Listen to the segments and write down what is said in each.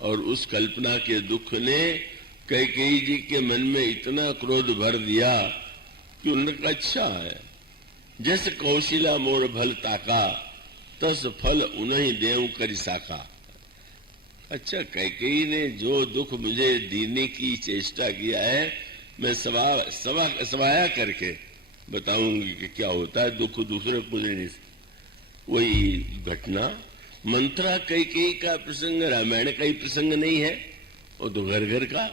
और उस कल्पना के दुख ने कैकेयी जी के मन में इतना क्रोध भर दिया कि उन्होंने कहा अच्छा है, जस कौशिला मोर भल ताका तस फल उन्हीं देव करि साका। अच्छा, कैकेयी ने जो दुख मुझे देने की चेष्टा किया है मैं सवाया करके बताऊंगी कि क्या होता है दुख दूसरे को देने से। वही घटना मंथरा कैकेयी का प्रसंग रामायण का ही प्रसंग नहीं है, वो तो घर घर का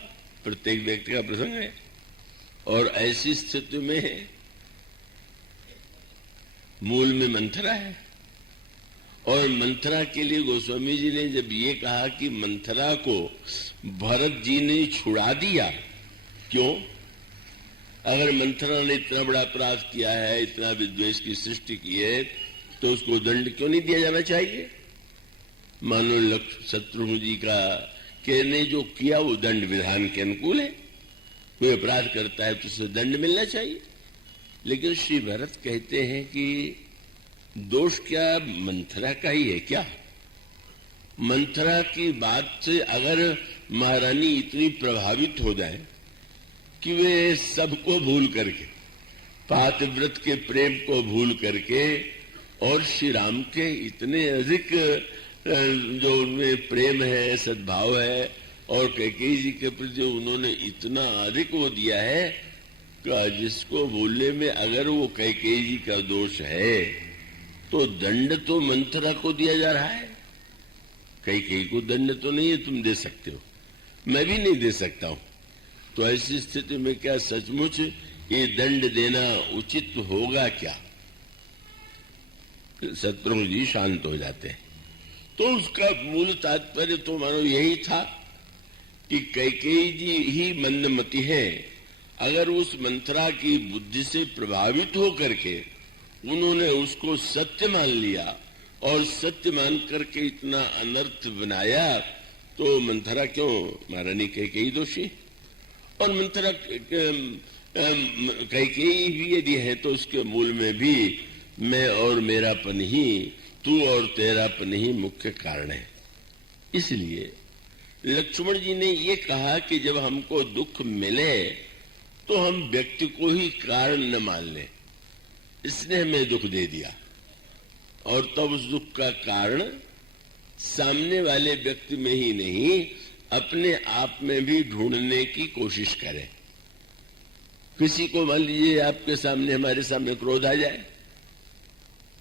प्रत्येक व्यक्ति का प्रसंग है। और ऐसी स्थिति में मूल में मंथरा है, और मंथरा के लिए गोस्वामी जी ने जब ये कहा कि मंथरा को भरत जी ने छुड़ा दिया, क्यों? अगर मंथरा ने इतना बड़ा अपराध किया है, इतना विद्वेष की सृष्टि की है, तो उसको दंड क्यों नहीं दिया जाना चाहिए? मानो शत्रुघ्न जी का ने जो किया वो दंड विधान के अनुकूल है। कोई अपराध करता है तो उसे दंड मिलना चाहिए। लेकिन श्री भरत कहते हैं कि दोष क्या मंथरा का ही है क्या? मंथरा की बात से अगर महारानी इतनी प्रभावित हो जाए कि वे सबको भूल करके, पातिव्रत के प्रेम को भूल करके, और श्री राम के इतने अधिक जो उनमें प्रेम है, सद्भाव है, और कैकेयी जी के प्रति उन्होंने इतना अधिक वो दिया है कि जिसको बोलने में अगर वो कैकेयी जी का दोष है तो दंड तो मंथरा को दिया जा रहा है, कैकेयी को दंड तो नहीं है तुम दे सकते हो, मैं भी नहीं दे सकता हूं। तो ऐसी स्थिति में क्या सचमुच ये दंड देना उचित होगा क्या? शत्रुघ्न जी शांत हो जाते हैं। तो उसका मूल तात्पर्य तो मानो यही था कि कैकेयी जी ही मंदमती है। अगर उस मंथरा की बुद्धि से प्रभावित होकर के उन्होंने उसको सत्य मान लिया और सत्य मान करके इतना अनर्थ बनाया, तो मंथरा क्यों महारानी कैकेयी दोषी? और मंथरा कैकेयी भी यदि है तो उसके मूल में भी मैं और मेरापन ही, तू और तेरापन ही मुख्य कारण है। इसलिए लक्ष्मण जी ने ये कहा कि जब हमको दुख मिले तो हम व्यक्ति को ही कारण न मान लें। इसने हमें दुख दे दिया और तब उस दुख का कारण सामने वाले व्यक्ति में ही नहीं अपने आप में भी ढूंढने की कोशिश करें। किसी को मान लीजिए आपके सामने, हमारे सामने क्रोध आ जाए,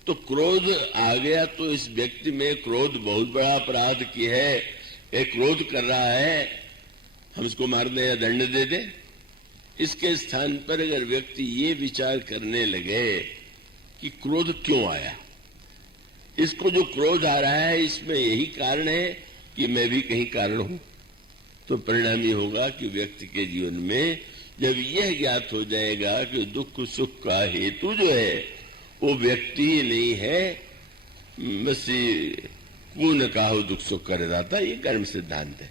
तो क्रोध आ गया तो इस व्यक्ति में क्रोध बहुत बड़ा अपराध की है, एक क्रोध कर रहा है, हम इसको मार दें या दंड दे दें। इसके स्थान पर अगर व्यक्ति ये विचार करने लगे कि क्रोध क्यों आया, इसको जो क्रोध आ रहा है इसमें यही कारण है कि मैं भी कहीं कारण हूं, तो परिणाम ये होगा कि व्यक्ति के जीवन में जब यह ज्ञात हो जाएगा कि दुख सुख का हेतु जो है वो व्यक्ति ही नहीं है, बस कून काहू दुख सुख कर दाता, ये कर्म सिद्धांत है।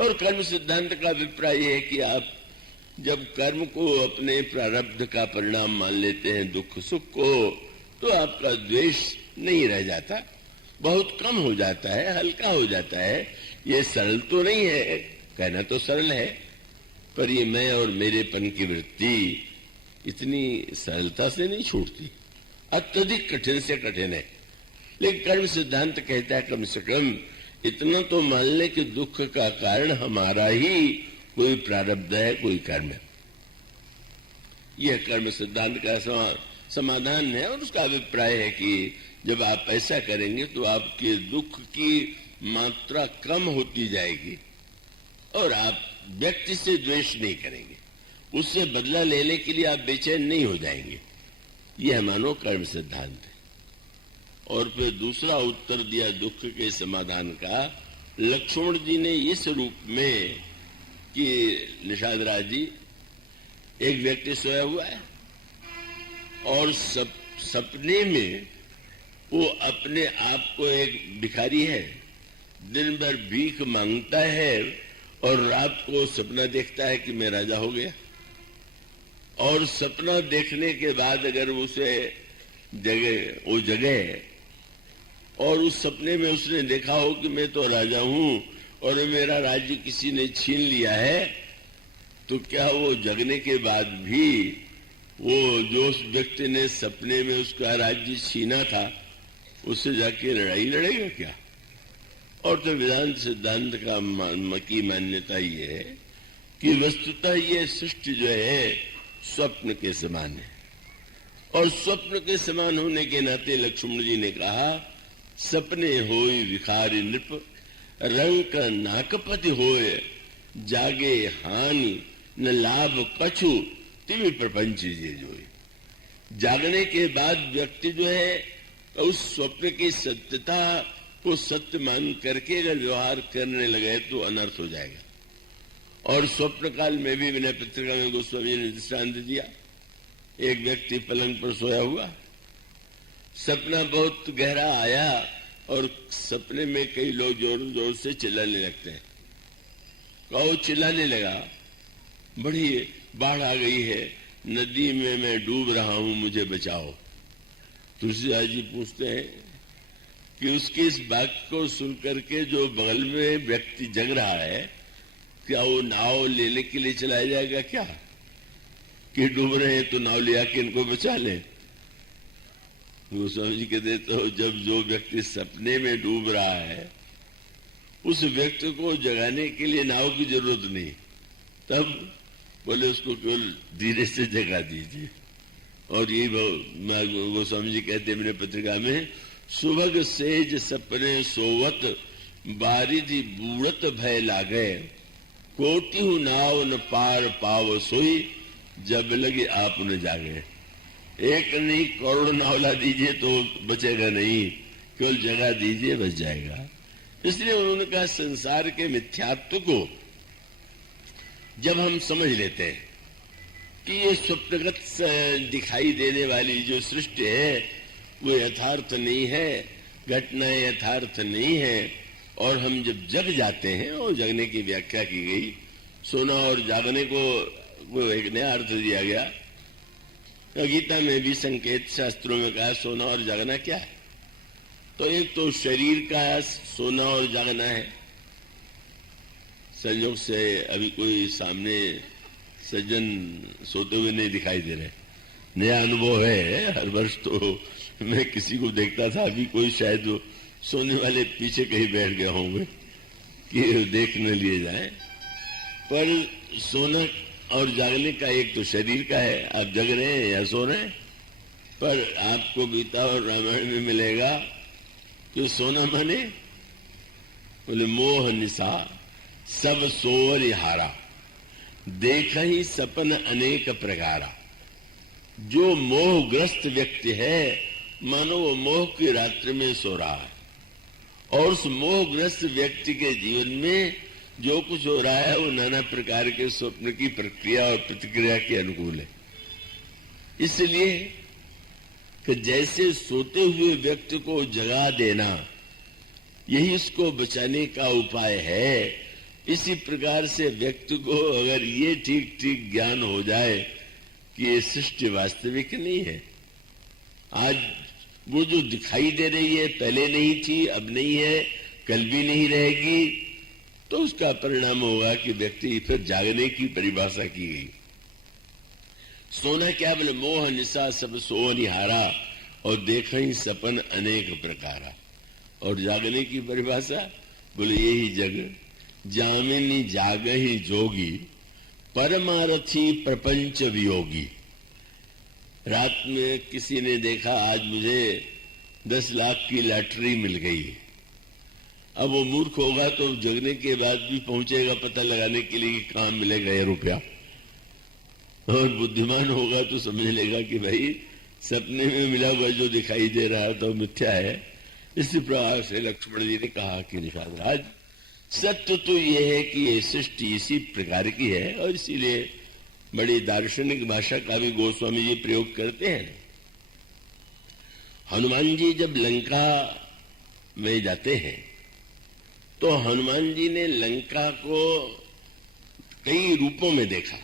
और कर्म सिद्धांत का अभिप्राय है कि आप जब कर्म को अपने प्रारब्ध का परिणाम मान लेते हैं दुख सुख को, तो आपका द्वेष नहीं रह जाता, बहुत कम हो जाता है, हल्का हो जाता है। ये सरल तो नहीं है, कहना तो सरल है, पर ये मैं और मेरेपन की वृत्ति इतनी सरलता से नहीं छूटती, अत्यधिक कठिन से कठिन है। लेकिन कर्म सिद्धांत कहता है कम से कम इतना तो मान ले कि दुख का कारण हमारा ही कोई प्रारब्ध है, कोई कर्म है। यह कर्म सिद्धांत का समाधान है और उसका अभिप्राय है कि जब आप ऐसा करेंगे तो आपके दुख की मात्रा कम होती जाएगी और आप व्यक्ति से द्वेष नहीं करेंगे, उससे बदला लेने के लिए आप बेचैन नहीं हो जाएंगे। यह मानो कर्म सिद्धांत है। और फिर दूसरा उत्तर दिया दुख के समाधान का लक्ष्मण जी ने इस रूप में कि निषाद राज जी, एक व्यक्ति सोया हुआ है और सपने में वो अपने आप को एक भिखारी है, दिन भर भीख मांगता है और रात को सपना देखता है कि मैं राजा हो गया। और सपना देखने के बाद अगर उसे जगह और उस सपने में उसने देखा हो कि मैं तो राजा हूं और मेरा राज्य किसी ने छीन लिया है, तो क्या वो जगने के बाद भी वो जो उस व्यक्ति ने सपने में उसका राज्य छीना था उससे जाके लड़ाई लड़ेगा क्या? और तो वेदांत सिद्धांत की मान्यता ये है कि वस्तुतः ये सृष्टि जो है स्वप्न के समान है, और स्वप्न के समान होने के नाते लक्ष्मण जी ने कहा, सपने होय विखारी नृप, रंक नाकपति होय, जागे हानि न लाभ कछु, तिवि प्रपंच जे जोय। जागने के बाद व्यक्ति जो है उस स्वप्न की सत्यता को सत्य मान करके अगर व्यवहार करने लगे तो अनर्थ हो जाएगा। और स्वप्न काल में भी मैंने पत्रिका में गोस्वामी ने दृष्टांत दिया, एक व्यक्ति पलंग पर सोया हुआ, सपना बहुत गहरा आया और सपने में कई लोग जोर जोर से चिल्लाने लगते हैं। कहो चिल्लाने लगा, बड़ी बाढ़ आ गई है, नदी में मैं डूब रहा हूं, मुझे बचाओ। तुलसीदास जी पूछते हैं कि उसके इस वाक्य को सुन करके जो बगल में व्यक्ति जग रहा है, क्या वो नाव लेने के लिए चलाया जाएगा क्या कि डूब रहे हैं तो नाव लिया के इनको बचा ले? गोस्वामी जी कहते तो जब जो व्यक्ति सपने में डूब रहा है उस व्यक्ति को जगाने के लिए नाव की जरूरत नहीं, तब बोले उसको केवल धीरे से जगा दीजिए। और यही गोस्वामी जी कहते हैं अपने पत्रिका में, सुभग सेज सपने सोवत, बारिधि बूढ़त भय लागे, कोटि नाव न पार पाव सोई, जब लगे आप न जागे। एक नहीं करोड़ नाव ला दीजिए तो बचेगा नहीं, केवल जगा दीजिए बच जाएगा। इसलिए उन्होंने कहा संसार के मिथ्यात्व को जब हम समझ लेते हैं कि ये स्वप्नगत दिखाई देने वाली जो सृष्टि है वो यथार्थ नहीं है, घटनाएं यथार्थ नहीं है, और हम जब जग जाते हैं, और जगने की व्याख्या की गई, सोना और जागने को वो एक नया अर्थ दिया गया। तो गीता में भी संकेत शास्त्रों में कहा सोना और जागना क्या है, तो एक तो शरीर का सोना और जागना है। संयोग से अभी कोई सामने सज्जन सोते हुए नहीं दिखाई दे रहे, नया अनुभव है। हर वर्ष तो मैं किसी को देखता था, अभी कोई शायद सोने वाले पीछे कहीं बैठ गए होंगे कि देख न लिए जाए। पर सोना और जागने का एक तो शरीर का है, आप जग रहे हैं या सो रहे हैं, पर आपको गीता और रामायण में मिलेगा कि सोना माने बोले मोह निशा सब सोवर हारा, देखा ही सपन अनेक प्रकारा। जो मोहग्रस्त व्यक्ति है मानो वो मोह की रात्रि में सो रहा है, और उस मोहग्रस्त व्यक्ति के जीवन में जो कुछ हो रहा है वो नाना प्रकार के स्वप्न की प्रक्रिया और प्रतिक्रिया के अनुकूल है। इसलिए कि जैसे सोते हुए व्यक्ति को जगा देना यही इसको बचाने का उपाय है, इसी प्रकार से व्यक्ति को अगर ये ठीक ठीक ज्ञान हो जाए कि ये सृष्टि वास्तविक नहीं है, आज वो जो दिखाई दे रही है पहले नहीं थी, अब नहीं है, कल भी नहीं रहेगी, तो उसका परिणाम होगा कि व्यक्ति फिर जागने की परिभाषा की गई। सोना क्या बोले मोह निशा सब सोनिहारा, और देखा ही सपन अनेक प्रकारा। और जागने की परिभाषा बोले यही जग जामिनी जागही जोगी, परमारथी प्रपंच वियोगी। रात में किसी ने देखा आज मुझे 10 लाख की लॉटरी मिल गई, अब वो मूर्ख होगा तो जगने के बाद भी पहुंचेगा पता लगाने के लिए कि कहां मिलेगा ये रुपया, और बुद्धिमान होगा तो समझ लेगा कि भाई सपने में मिला हुआ जो दिखाई दे रहा तो मिथ्या है। इसी प्रकार से लक्ष्मण जी ने कहा कि निषाद राज, सत्य तो ये है कि ये सृष्टि इसी प्रकार की है, और इसीलिए बड़ी दार्शनिक भाषा का भी गोस्वामी जी प्रयोग करते हैं। हनुमान जी जब लंका में जाते हैं तो हनुमान जी ने लंका को कई रूपों में देखा।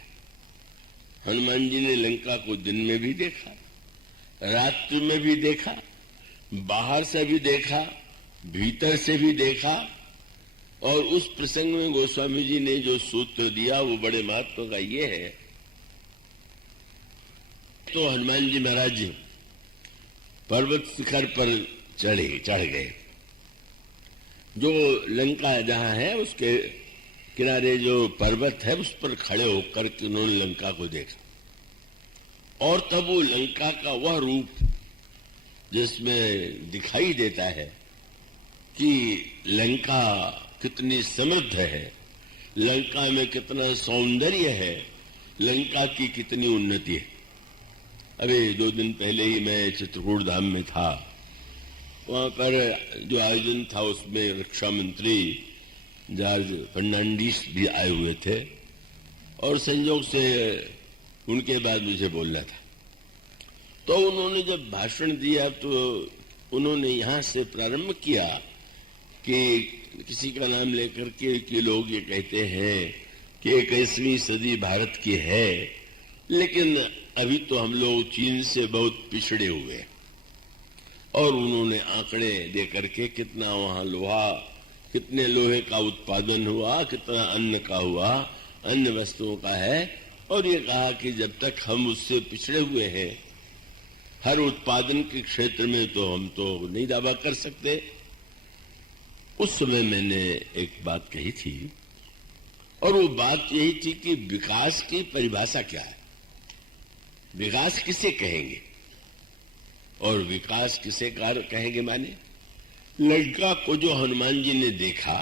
हनुमान जी ने लंका को दिन में भी देखा, रात्रि में भी देखा, बाहर से भी देखा, भीतर से भी देखा, और उस प्रसंग में गोस्वामी जी ने जो सूत्र दिया वो बड़े महत्व का ये है। तो हनुमान जी महाराज पर्वत शिखर पर चढ़ गए। जो लंका जहां है उसके किनारे जो पर्वत है उस पर खड़े होकर के उन्होंने लंका को देखा और तब वो लंका का वह रूप जिसमें दिखाई देता है कि लंका कितनी समृद्ध है, लंका में कितना सौंदर्य है, लंका की कितनी उन्नति है। अभी 2 दिन पहले ही मैं चित्रकूट धाम में था। वहां पर जो आयोजन था उसमें रक्षा मंत्री जॉर्ज फर्नांडिस भी आए हुए थे और संयोग से उनके बाद मुझे बोलना था। तो उन्होंने जब भाषण दिया तो उन्होंने यहाँ से प्रारंभ किया कि किसी का नाम लेकर के कि लोग ये कहते हैं कि 21वीं सदी भारत की है, लेकिन अभी तो हम लोग चीन से बहुत पिछड़े हुए हैं। और उन्होंने आंकड़े दे करके कितना वहां लोहा, कितने लोहे का उत्पादन हुआ, कितना अन्न का हुआ, अन्य वस्तुओं का है, और ये कहा कि जब तक हम उससे पिछड़े हुए हैं हर उत्पादन के क्षेत्र में तो हम तो नहीं दावा कर सकते। उस समय मैंने एक बात कही थी और वो बात यही थी कि विकास की परिभाषा क्या है, विकास किसे कहेंगे और विकास किसे कहेंगे। माने लंका को जो हनुमान जी ने देखा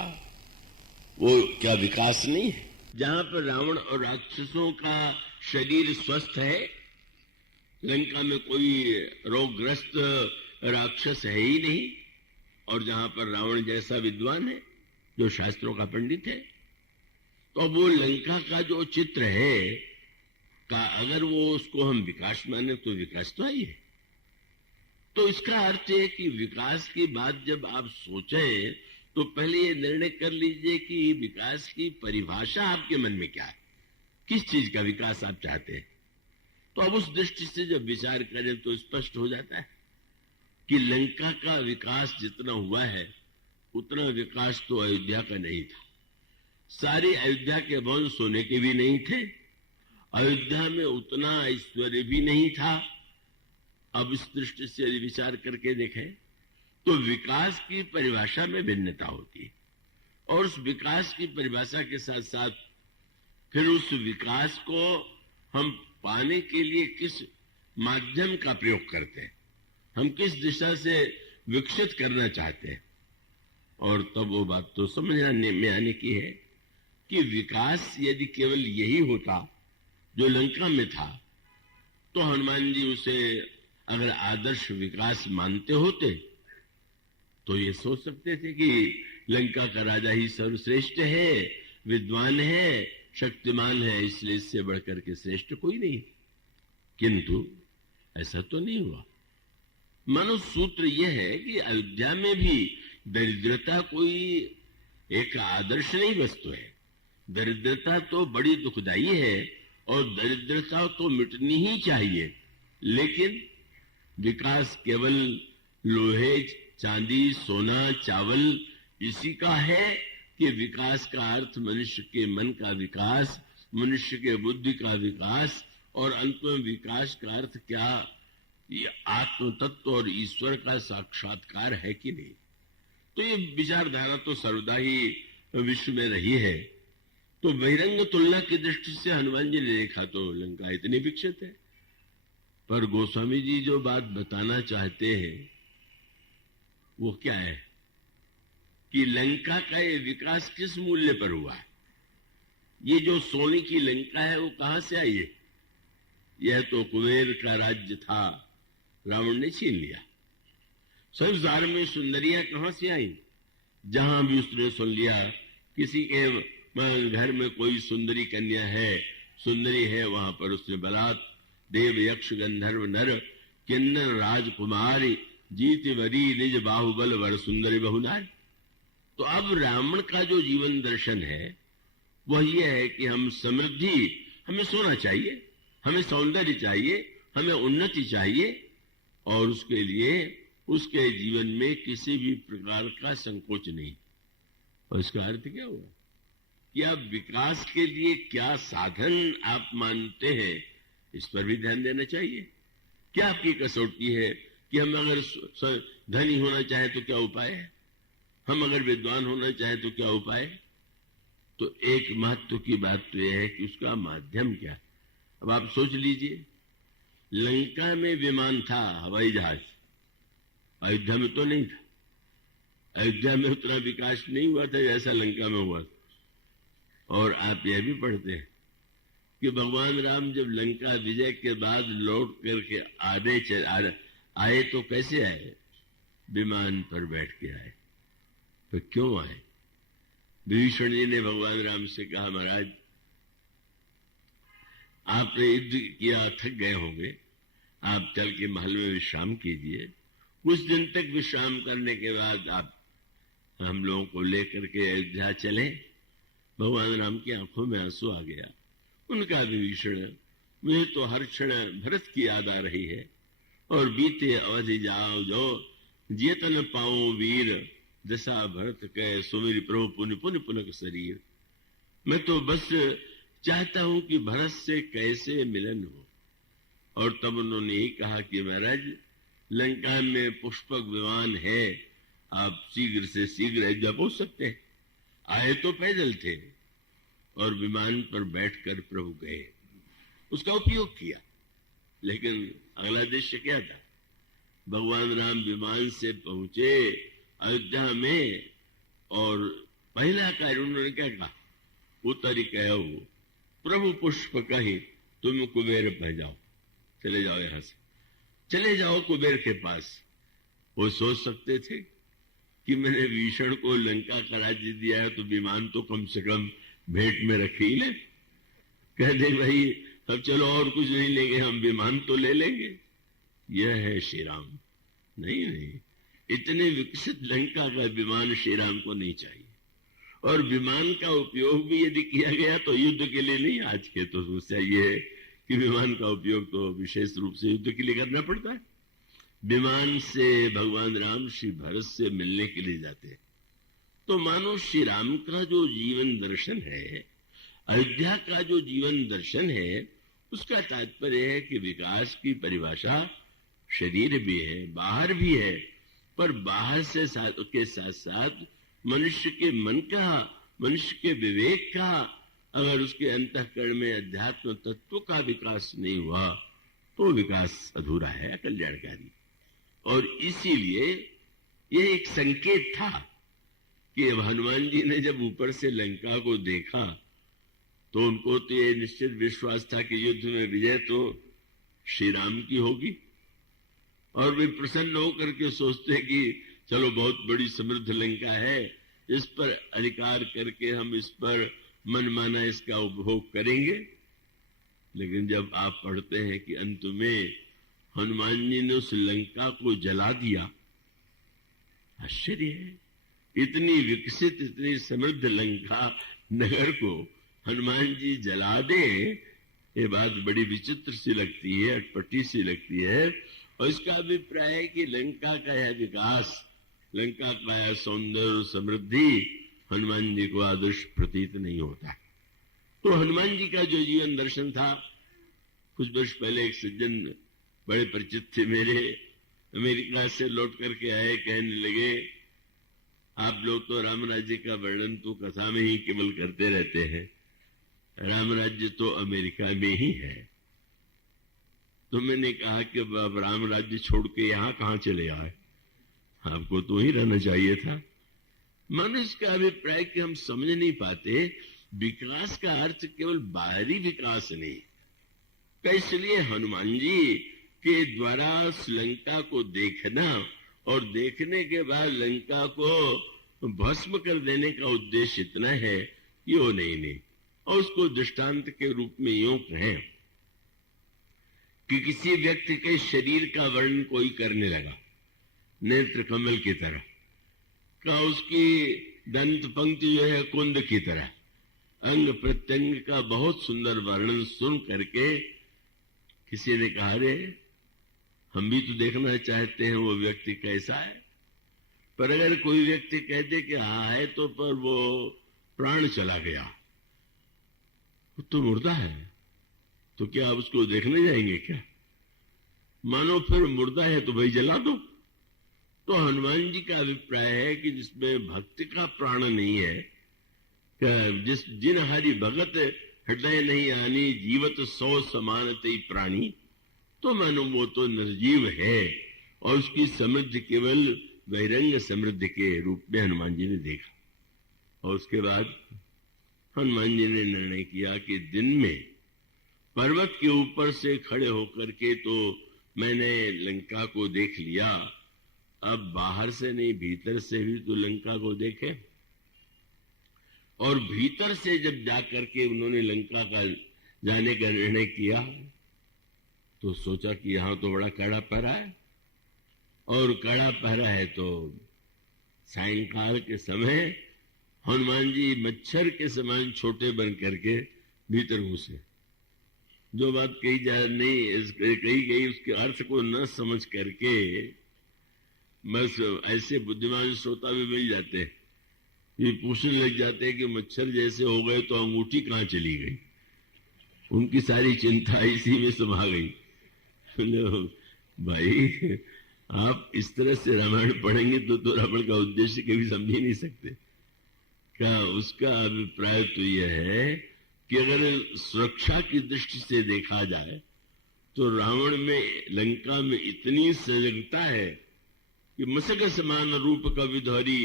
वो क्या विकास नहीं है? जहां पर रावण और राक्षसों का शरीर स्वस्थ है, लंका में कोई रोगग्रस्त राक्षस है ही नहीं, और जहां पर रावण जैसा विद्वान है जो शास्त्रों का पंडित है, तो वो लंका का जो चित्र है का अगर वो उसको हम विकास माने तो विकास तो ही है। तो इसका अर्थ है कि विकास की बात जब आप सोचें तो पहले ये निर्णय कर लीजिए कि विकास की परिभाषा आपके मन में क्या है, किस चीज का विकास आप चाहते हैं। तो अब उस दृष्टि से जब विचार करें तो स्पष्ट हो जाता है कि लंका का विकास जितना हुआ है उतना विकास तो अयोध्या का नहीं था। सारी अयोध्या के भवन सोने के भी नहीं थे, अयोध्या में उतना ऐश्वर्य भी नहीं था। अब इस दृष्टि से यदि विचार करके देखें तो विकास की परिभाषा में भिन्नता होती है, और उस विकास की परिभाषा के साथ साथ फिर उस विकास को हम पाने के लिए किस माध्यम का प्रयोग करते हैं, हम किस दिशा से विकसित करना चाहते हैं। और तब वो बात तो समझ में आने की है कि विकास यदि केवल यही होता जो लंका में था तो हनुमान जी उसे अगर आदर्श विकास मानते होते तो ये सोच सकते थे कि लंका का राजा ही सर्वश्रेष्ठ है, विद्वान है, शक्तिमान है, इसलिए इससे बढ़कर के श्रेष्ठ कोई नहीं। किंतु ऐसा तो नहीं हुआ। मानो सूत्र यह है कि अयोध्या में भी दरिद्रता कोई एक आदर्श नहीं वस्तु है। दरिद्रता तो बड़ी दुखदाई है और दरिद्रता तो मिटनी ही चाहिए, लेकिन विकास केवल लोहे, चांदी, सोना, चावल इसी का है कि विकास का अर्थ मनुष्य के मन का विकास, मनुष्य के बुद्धि का विकास, और अंत में विकास का अर्थ क्या, ये आत्म तत्व और ईश्वर का साक्षात्कार है कि नहीं। तो ये विचारधारा तो सर्वदा ही विश्व में रही है। तो बहिरंग तुलना की दृष्टि से हनुमान जी ने देखा तो लंका इतनी विकसित है, पर गोस्वामी जी जो बात बताना चाहते हैं वो क्या है कि लंका का ये विकास किस मूल्य पर हुआ है। ये जो सोने की लंका है वो कहां से आई है? यह तो कुबेर का राज्य था, रावण ने छीन लिया। संसार में सुंदरियां कहां से आई? जहां भी उसने सुन लिया किसी के घर में कोई सुंदरी कन्या है, सुंदरी है, वहां पर उसने बलात् देव, यक्ष, गंधर्व, नर, किन्नर, राजकुमारी, जीत वरी, निज बाहुबल, वर सुंदरी बहुनारी। तो अब रावण का जो जीवन दर्शन है वह यह है कि हम समृद्धि, हमें सोना चाहिए, हमें सौंदर्य चाहिए, हमें उन्नति चाहिए, और उसके लिए उसके जीवन में किसी भी प्रकार का संकोच नहीं। और इसका अर्थ क्या हुआ कि आप विकास के लिए क्या साधन आप मानते हैं, इस पर भी ध्यान देना चाहिए। क्या आपकी कसौटी है कि हम अगर धनी होना चाहे तो क्या उपाय है, हम अगर विद्वान होना चाहे तो क्या उपाय है? तो एक महत्व की बात तो यह है कि उसका माध्यम क्या। अब आप सोच लीजिए, लंका में विमान था, हवाई जहाज, अयोध्या में तो नहीं था। अयोध्या में उतना विकास नहीं हुआ था जैसा लंका में हुआ था। और आप यह भी पढ़ते हैं कि भगवान राम जब लंका विजय के बाद लौट करके आए तो कैसे आए? विमान पर बैठ के आए। तो क्यों आए? विभीषण जी ने भगवान राम से कहा, महाराज आपने युद्ध किया, थक गए होंगे, आप चल के महल में विश्राम कीजिए। कुछ दिन तक विश्राम करने के बाद आप हम लोगों को लेकर के अयोध्या चले। भगवान राम की आंखों में आंसू आ गया। उनका विभीषण, मुझे तो हर क्षण भरत की याद आ रही है, और बीते अवधि जाओ जो जेत न पाओ वीर, दशा भरत कह सुमिर प्रभु पुन पुन पुनक शरीर। मैं तो बस चाहता हूं कि भरत से कैसे मिलन हो। और तब उन्होंने ही कहा कि महाराज लंका में पुष्पक विमान है, आप शीघ्र से शीघ्र अयोध्या पहुंच सकते हैं। आए तो पैदल थे और विमान पर बैठकर प्रभु गए, उसका उपयोग किया। लेकिन अगला दृश्य क्या था? भगवान राम विमान से पहुंचे अयोध्या में, और पहला कार्य उन्होंने क्या कहा? उतरी कहो प्रभु पुष्प कही तुम कुबेर पह जाओ, चले जाओ, यहां से चले जाओ कुबेर के पास। वो सोच सकते थे कि मैंने विभीषण को लंका का राज्य दिया है तो विमान तो कम से कम भेंट में रख ही ले। कह दे भाई अब चलो और कुछ नहीं लेंगे, हम विमान तो ले लेंगे। यह है श्री राम। नहीं नहीं, इतने विकसित लंका का विमान श्री राम को नहीं चाहिए। और विमान का उपयोग भी यदि किया गया तो युद्ध के लिए नहीं, आज के तो समस्या ये है कि विमान का उपयोग तो विशेष रूप से युद्ध के लिए करना पड़ता है। विमान से भगवान राम श्री भरत से मिलने के लिए जाते हैं। तो मानो श्री राम का जो जीवन दर्शन है, अयोध्या का जो जीवन दर्शन है, उसका तात्पर्य है कि विकास की परिभाषा शरीर भी है, बाहर भी है, पर बाहर से के साथ साथ मनुष्य के मन का, मनुष्य के विवेक का, अगर उसके अंतःकरण में अध्यात्म तत्व का विकास नहीं हुआ तो विकास अधूरा है, कल्याणकारी। और इसीलिए यह एक संकेत था कि हनुमान जी ने जब ऊपर से लंका को देखा तो उनको तो यह निश्चित विश्वास था कि युद्ध में विजय तो श्री राम की होगी। और वे प्रसन्न होकर के सोचते कि चलो बहुत बड़ी समृद्ध लंका है, इस पर अधिकार करके हम इस पर मनमाना इसका उपभोग करेंगे। लेकिन जब आप पढ़ते हैं कि अंत में हनुमान जी ने उस लंका को जला दिया, आश्चर्य है, इतनी विकसित, इतनी समृद्ध लंका नगर को हनुमान जी जला दे, ये बात बड़ी विचित्र सी लगती है, अटपटी सी लगती है। और इसका अभिप्राय है कि लंका का यह विकास, लंका का यह सौंदर्य, समृद्धि हनुमान जी को आदर्श प्रतीत नहीं होता। तो हनुमान जी का जो जीवन दर्शन था, कुछ वर्ष पहले एक सज्जन बड़े परिचित थे मेरे, अमेरिका से लौट करके आए, कहने लगे आप लोग तो राम राज्य का वर्णन तो कथा में ही केवल करते रहते हैं, राम राज्य तो अमेरिका में ही है। तो मैंने कहा कि अब राम राज्य छोड़ के यहां कहां चले आए, आपको तो ही रहना चाहिए था। मानो इसका अभिप्राय कि हम समझ नहीं पाते विकास का अर्थ केवल बाहरी विकास नहीं। इसलिए हनुमान जी के द्वारा लंका को देखना और देखने के बाद लंका को भस्म कर देने का उद्देश्य इतना है, यो नहीं। और उसको दृष्टांत के रूप में यूं कहें कि किसी व्यक्ति के शरीर का वर्णन कोई करने लगा, नेत्र कमल की तरह का, उसकी दंत पंक्ति जो है कुंद की तरह, अंग प्रत्यंग का बहुत सुंदर वर्णन सुन करके किसी ने कहा, रे हम भी तो देखना चाहते हैं वो व्यक्ति कैसा है। पर अगर कोई व्यक्ति कहते कि हाँ है तो पर वो प्राण चला गया, तो मुर्दा है, तो क्या आप उसको देखने जाएंगे क्या? मानो फिर मुर्दा है तो भाई जला दो। तो हनुमान जी का अभिप्राय है कि जिसमें भक्ति का प्राण नहीं है, जिन हरि भगत हृदय नहीं आनी, जीवत सौ समानते प्राणी, तो मानो वो तो निर्जीव है और उसकी समृद्धि केवल बहिरंग समृद्धि के रूप में हनुमान जी ने देखा। और उसके बाद हनुमान जी ने निर्णय किया कि दिन में पर्वत के ऊपर से खड़े होकर के तो मैंने लंका को देख लिया, अब बाहर से नहीं भीतर से भी तो लंका को देखे। और भीतर से जब जाकर के उन्होंने लंका का जाने का निर्णय किया तो सोचा कि यहां तो बड़ा कड़ा पहरा है, और कड़ा पहरा है तो सायंकाल के समय हनुमान जी मच्छर के समान छोटे बन करके भीतर घुसे। जो बात कही कही गई उसके अर्थ को न समझ करके बस ऐसे बुद्धिमान श्रोता भी मिल जाते हैं, ये पूछने लग जाते हैं कि मच्छर जैसे हो गए तो अंगूठी कहां चली गई। उनकी सारी चिंता इसी में समा गई। भाई आप इस तरह से रामायण पढ़ेंगे तो रावण का उद्देश्य कभी समझ ही नहीं सकते। क्या उसका अभिप्राय तो यह है कि अगर सुरक्षा की दृष्टि से देखा जाए तो रावण में लंका में इतनी सजगता है कि मसक समान रूप का विधौरी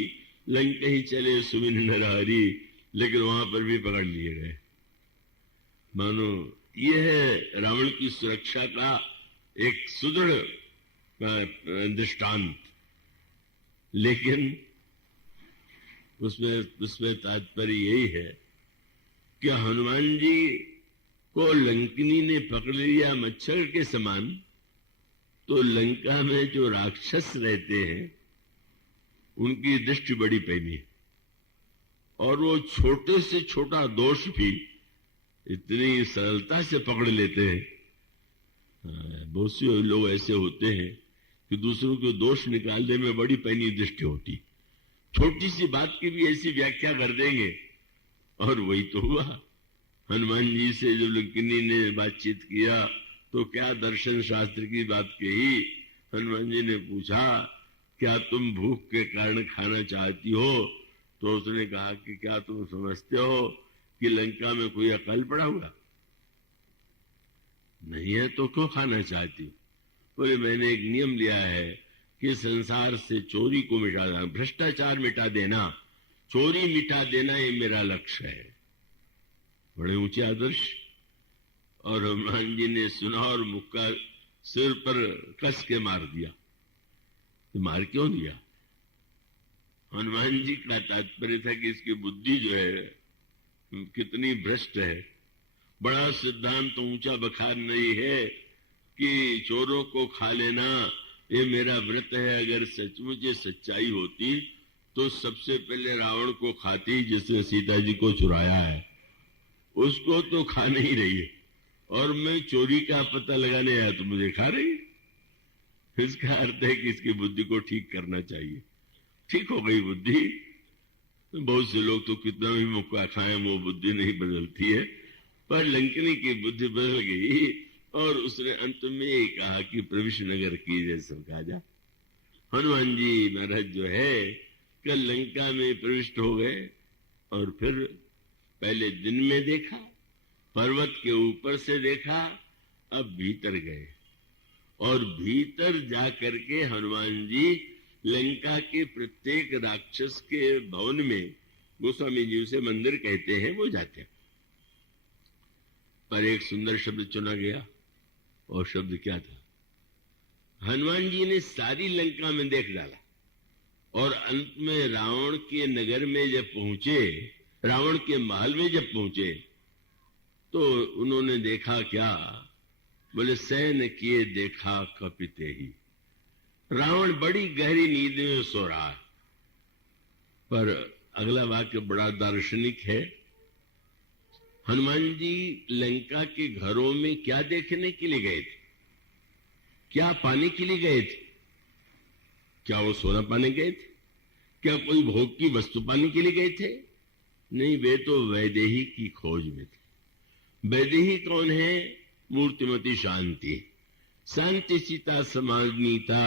लंक ही चले सुमिन नरहरी, लेकिन वहां पर भी पकड़ लिए गए। मानो यह है रावण की सुरक्षा का एक सुदृढ़ दृष्टांत। लेकिन उसमें तात्पर्य यही है कि हनुमान जी को लंकिनी ने पकड़ लिया मच्छर के समान, तो लंका में जो राक्षस रहते हैं उनकी दृष्टि बड़ी पैनी है, और वो छोटे से छोटा दोष भी इतनी सरलता से पकड़ लेते हैं। बहुत से लोग ऐसे होते हैं कि दूसरों के दोष निकालने में बड़ी पैनी दृष्टि होती, छोटी सी बात की भी ऐसी व्याख्या कर देंगे। और वही तो हुआ, हनुमान जी से जब लंकिनी ने बातचीत किया तो क्या दर्शन शास्त्र की बात कही। हनुमान जी ने पूछा क्या तुम भूख के कारण खाना चाहती हो, तो उसने कहा कि क्या तुम समझते हो कि लंका में कोई अकाल पड़ा हुआ नहीं है, तो क्यों खाना चाहती हो? बोले मैंने एक नियम लिया है कि संसार से चोरी को मिटा देना, भ्रष्टाचार मिटा देना, चोरी मिटा देना, ये मेरा लक्ष्य है। बड़े ऊंचे आदर्श। और हनुमान जी ने सुना और मुक्का सिर पर कस के मार दिया। तो मार क्यों दिया? हनुमान जी का तात्पर्य था कि इसकी बुद्धि जो है कितनी भ्रष्ट है। बड़ा सिद्धांत तो ऊंचा बखार नहीं है कि चोरों को खा लेना ये मेरा व्रत है। अगर सचमुच ये सच्चाई होती तो सबसे पहले रावण को खाती जिसने सीता जी को चुराया है, उसको तो खा नहीं रही है, और मैं चोरी का पता लगाने आया तो मुझे खा रही है। इसका अर्थ है कि इसकी बुद्धि को ठीक करना चाहिए। ठीक हो गई बुद्धि। बहुत से लोग तो कितना भी मुक्का खाएं वो बुद्धि नहीं बदलती है, पर लंकिनी की बुद्धि बदल गई और उसने अंत में ये कहा कि प्रविश नगर की जैसे कहा जा। हनुमान जी महाराज जो है कल लंका में प्रविष्ट हो गए और फिर पहले दिन में देखा, पर्वत के ऊपर से देखा, अब भीतर गए और भीतर जाकर के हनुमान जी लंका के प्रत्येक राक्षस के भवन में, गोस्वामी जी उसे मंदिर कहते हैं, वो जाते हैं। पर एक सुंदर शब्द चुना गया, और शब्द क्या था? हनुमान जी ने सारी लंका में देख डाला और अंत में रावण के नगर में जब पहुंचे, रावण के महल में जब पहुंचे, तो उन्होंने देखा क्या? बोले सैन किए देखा कपिते ही। रावण बड़ी गहरी नींद में सो रहा है। पर अगला वाक्य बड़ा दार्शनिक है। हनुमान जी लंका के घरों में क्या देखने के लिए गए थे? क्या पाने के लिए गए थे? क्या वो सोना पाने गए थे? क्या कोई भोग की वस्तु पाने के लिए गए थे? नहीं, वे तो वैदेही की खोज में थे। वैदेही कौन है? मूर्तिमती शांति। शांति सीता समानीता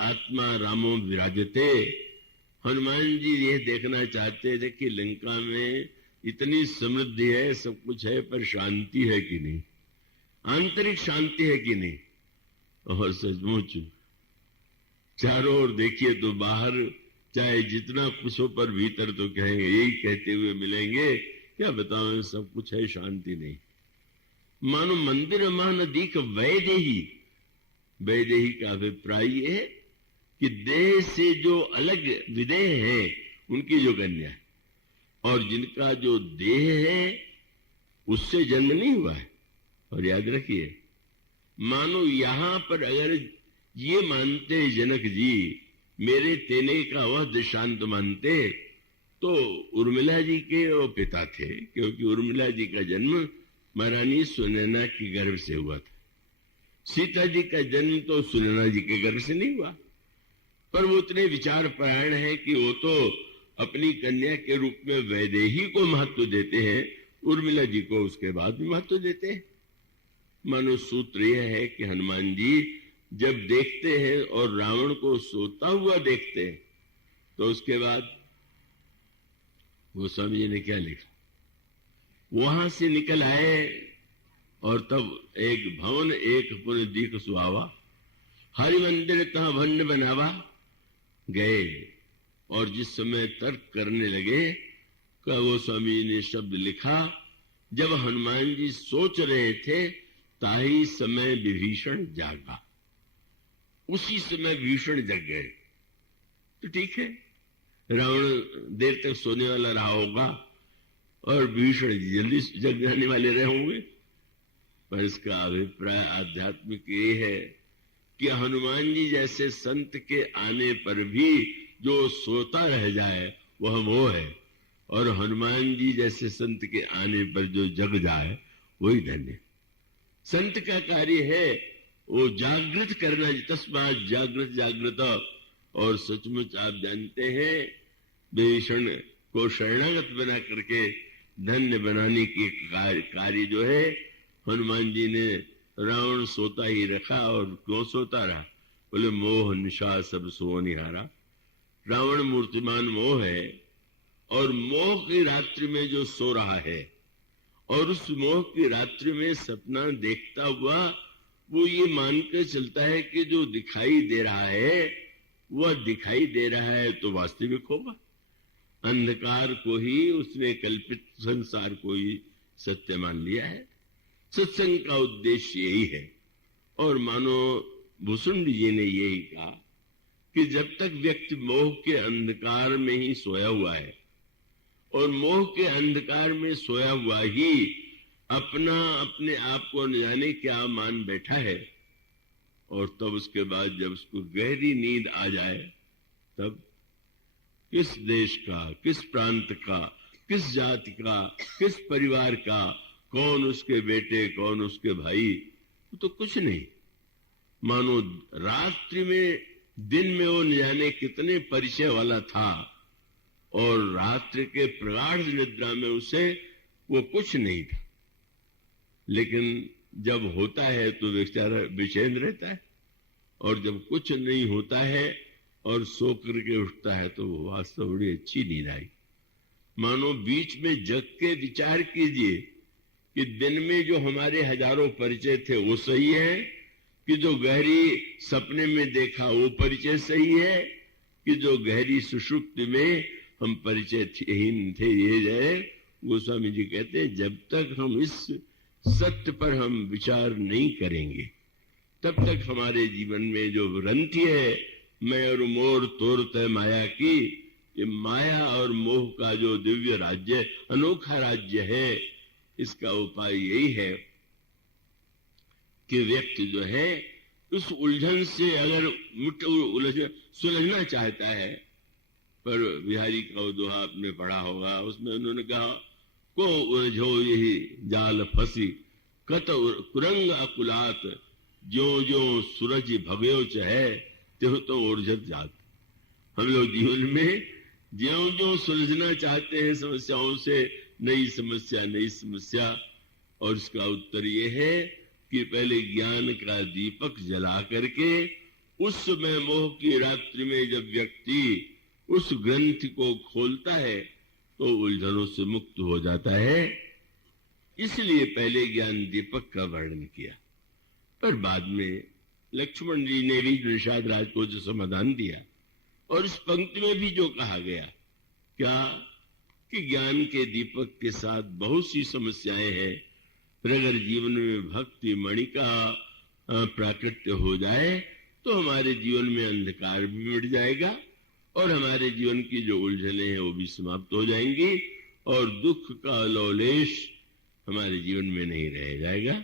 आत्मा रामो विराजते। हनुमान जी ये देखना चाहते थे कि लंका में इतनी समृद्धि है, सब कुछ है, पर शांति है कि नहीं, आंतरिक शांति है कि नहीं। और सचमुच चारों ओर देखिए तो बाहर चाहे जितना कुछ हो, पर भीतर तो कहेंगे, यही कहते हुए मिलेंगे, क्या बताओ, सब कुछ है, शांति नहीं। मानो मंदिर मान दीख वैदेही। वैदेही का अभिप्राय यह है कि देह से जो अलग विदेह है उनकी जो कन्या है, और जिनका जो देह है उससे जन्म नहीं हुआ है। और याद रखिए, मानो यहां पर अगर ये मानते जनक जी, मेरे तेने का वह दृष्टांत मानते, तो उर्मिला जी के वो पिता थे, क्योंकि उर्मिला जी का जन्म महारानी सुनैना के गर्भ से हुआ था। सीता जी का जन्म तो सुनैना जी के गर्भ से नहीं हुआ, पर वो उतने विचार परायण है कि वो तो अपनी कन्या के रूप में वैदेही को महत्व देते हैं, उर्मिला जी को उसके बाद भी महत्व देते हैं। मानो सूत्र यह है कि हनुमान जी जब देखते हैं और रावण को सोता हुआ देखते हैं, तो उसके बाद गोस्वामी जी ने क्या लिखा, वहां से निकल आए और तब एक भवन एक पुण्य दीख सुहावा, हरि मंदिर तहां भंड बनावा गए। और जिस समय तर्क करने लगे, का गोस्वामी जी ने शब्द लिखा, जब हनुमान जी सोच रहे थे ताही समय विभीषण जागा। उसी समय भीषण जग गए। तो ठीक है, रावण देर तक सोने वाला रहा होगा और भीषण जल्दी जग जाने वाले रहे होंगे, पर इसका अभिप्राय आध्यात्मिक ये है कि हनुमान जी जैसे संत के आने पर भी जो सोता रह जाए वह मोह है, और हनुमान जी जैसे संत के आने पर जो जग जाए वही धन्य। संत का कार्य है वो जागृत करना, तस्मात् जागृत जागृत। और सचमुच आप जानते हैं, विभीषण को शरणागत बना करके धन्य बनाने की कार्य जो है हनुमान जी ने रावण सोता ही रखा। और क्यों सोता रहा? बोले मोह निशा सब सो निहारा। रावण मूर्तिमान मोह है, और मोह की रात्रि में जो सो रहा है और उस मोह की रात्रि में सपना देखता हुआ वो ये मानकर चलता है कि जो दिखाई दे रहा है वह दिखाई दे रहा है तो वास्तविक होगा। अंधकार को ही उसने कल्पित संसार को ही सत्य मान लिया है। सत्संग का उद्देश्य यही है। और मानो भुसुंड जी ने यही कहा कि जब तक व्यक्ति मोह के अंधकार में ही सोया हुआ है और मोह के अंधकार में सोया हुआ ही अपने आप को न जाने क्या मान बैठा है, और तब उसके बाद जब उसको गहरी नींद आ जाए, तब किस देश का, किस प्रांत का, किस जाति का, किस परिवार का, कौन उसके बेटे, कौन उसके भाई, तो कुछ नहीं। मानो रात्रि में, दिन में वो न जाने कितने परिचय वाला था, और रात्रि के प्रगाढ़ निद्रा में उसे वो कुछ नहीं था। लेकिन जब होता है तो बेचारा बेचैन रहता है, और जब कुछ नहीं होता है और सो करके उठता है तो वो वास्तव बड़ी अच्छी नींद आई। मानो बीच में जग के विचार कीजिए कि दिन में जो हमारे हजारों परिचय थे वो सही है, कि जो गहरी सपने में देखा वो परिचय सही है, कि जो गहरी सुषुप्ति में हम परिचयहीन थे। ये है गोस्वामी जी कहते हैं, जब तक हम इस सत्य पर हम विचार नहीं करेंगे तब तक हमारे जीवन में जो भ्रांति है, मैं और मोर तोर तय माया की, ये माया और मोह का जो दिव्य राज्य, अनोखा राज्य है, इसका उपाय यही है कि व्यक्ति जो है उस उलझन से अगर सुलझना चाहता है, पर बिहारी का वो दोहा आपने पढ़ा होगा, उसमें उन्होंने कहा, को उलझो यही जाल फंसी, कत कुरंग अकुलात, जो जो सूरज भगयो चहे त्यों तो उलझत जात। हम लोग जीवन में ज्यों ज्यों सुलझना चाहते हैं समस्याओं से, नई समस्या। और इसका उत्तर यह है कि पहले ज्ञान का दीपक जला करके उस समय मोह की रात्रि में जब व्यक्ति उस ग्रंथ को खोलता है तो उलझनों से मुक्त हो जाता है। इसलिए पहले ज्ञान दीपक का वर्णन किया। पर बाद में लक्ष्मण जी ने भी निषाद राज को जो समाधान दिया और इस पंक्ति में भी जो कहा गया, क्या कि ज्ञान के दीपक के साथ बहुत सी समस्याएं हैं, पर अगर जीवन में भक्ति मणि का प्राकट्य हो जाए तो हमारे जीवन में अंधकार भी मिट जाएगा और हमारे जीवन की जो उलझने हैं वो भी समाप्त हो जाएंगी और दुख का लौलेश हमारे जीवन में नहीं रह जाएगा।